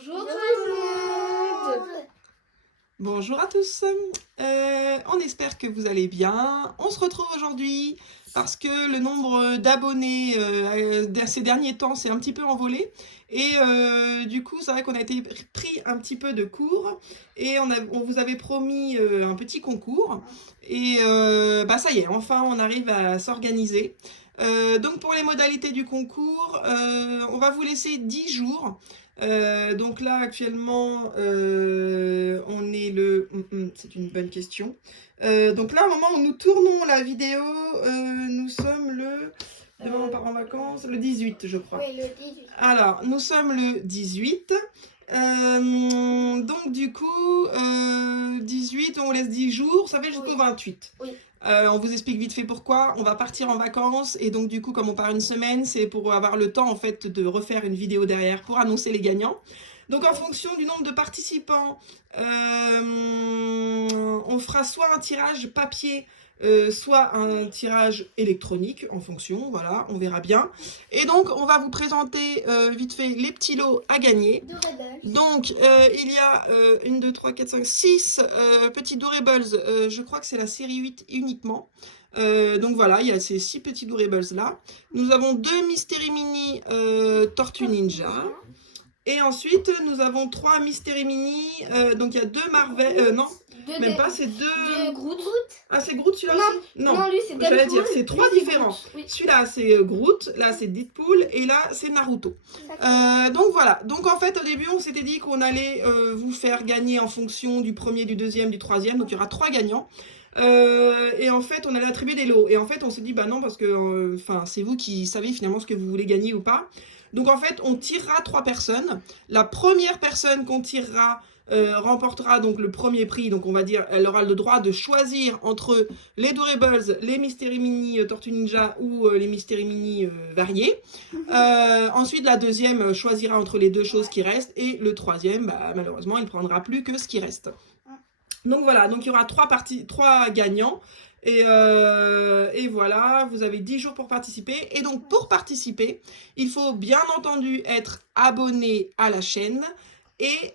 Bonjour tout le monde. Bonjour à tous, on espère que vous allez bien. On se retrouve aujourd'hui parce que le nombre d'abonnés ces derniers temps s'est un petit peu envolé et du coup c'est vrai qu'on a été pris un petit peu de cours et on vous avait promis un petit concours et ça y est, enfin on arrive à s'organiser. Donc pour les modalités du concours, on va vous laisser 10 jours. Donc là actuellement on est le... c'est une bonne question. Donc là au moment où nous tournons la vidéo, nous sommes le... Demain on part en vacances, le 18 je crois. Oui, le 18. Alors nous sommes le 18. Donc du coup 18 on laisse 10 jours, ça fait jusqu'au 28. Oui. On vous explique vite fait pourquoi. On va partir en vacances et donc du coup comme on part une semaine, c'est pour avoir le temps en fait de refaire une vidéo derrière pour annoncer les gagnants. Donc en fonction du nombre de participants, on fera soit un tirage papier, soit un tirage électronique en fonction, voilà, on verra bien. Et donc on va vous présenter vite fait les petits lots à gagner. Donc il y a 1, 2, 3, 4, 5, 6 petits Doorables, je crois que c'est la série 8 uniquement. Donc voilà, il y a ces 6 petits Doorables là. Nous avons 2 Mystery Mini Tortue Ninja. Et ensuite, nous avons 3 Mystery Mini. Donc il y a 2 Marvel. Non, même pas, c'est 2. Groot. Ah, c'est Groot celui-là aussi? Non, lui c'est Deadpool. j'allais dire, c'est 3 différents. Oui. Celui-là, c'est Groot. Là, c'est Deadpool. Et là, c'est Naruto. Donc voilà. Donc en fait, au début, on s'était dit qu'on allait vous faire gagner en fonction du premier, du deuxième, du troisième. Donc il y aura 3 gagnants. Et en fait on allait attribuer des lots et en fait on s'est dit bah non parce que c'est vous qui savez finalement ce que vous voulez gagner ou pas. Donc en fait on tirera 3 personnes. La première personne qu'on tirera remportera donc le premier prix. Donc on va dire elle aura le droit de choisir entre les Doorables, les Mystery Mini Tortue Ninja ou les Mystery Mini variés. Ensuite la deuxième choisira entre les 2 choses qui restent et le troisième malheureusement il prendra plus que ce qui reste. Donc voilà, donc il y aura 3 gagnants. Et voilà, vous avez 10 jours pour participer. Et donc pour participer, il faut bien entendu être abonné à la chaîne et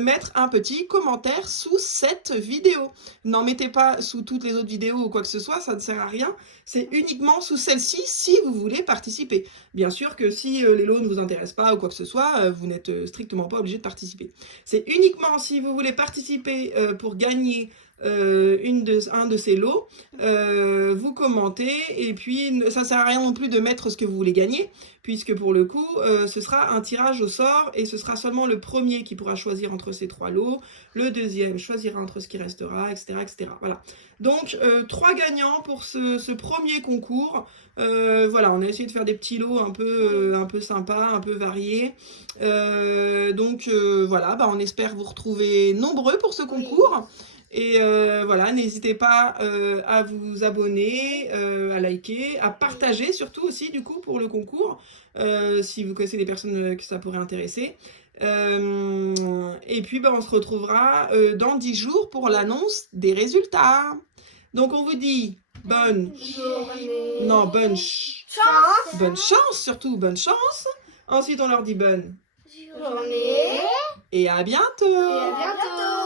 mettre un petit commentaire sous cette vidéo. N'en mettez pas sous toutes les autres vidéos ou quoi que ce soit, ça ne sert à rien. C'est uniquement sous celle-ci si vous voulez participer. Bien sûr que si les lots ne vous intéressent pas ou quoi que ce soit, vous n'êtes strictement pas obligé de participer. C'est uniquement si vous voulez participer pour gagner un de ces lots, vous commentez et puis ça ne sert à rien non plus de mettre ce que vous voulez gagner puisque pour le coup ce sera un tirage au sort et ce sera seulement le premier qui pourra choisir entre ces 3 lots, le deuxième choisira entre ce qui restera, etc. etc. Voilà. Donc 3 gagnants pour ce premier concours. Voilà, on a essayé de faire des petits lots un peu sympas, un peu variés. Donc voilà, on espère vous retrouver nombreux pour ce concours. Et voilà, n'hésitez pas à vous abonner, à liker, à partager surtout aussi du coup pour le concours, si vous connaissez des personnes que ça pourrait intéresser. Et puis on se retrouvera dans 10 jours pour l'annonce des résultats. Donc on vous dit bonne journée. Non, Chance. bonne chance surtout, bonne chance. Ensuite on leur dit bonne Journée. et à bientôt. Et à bientôt.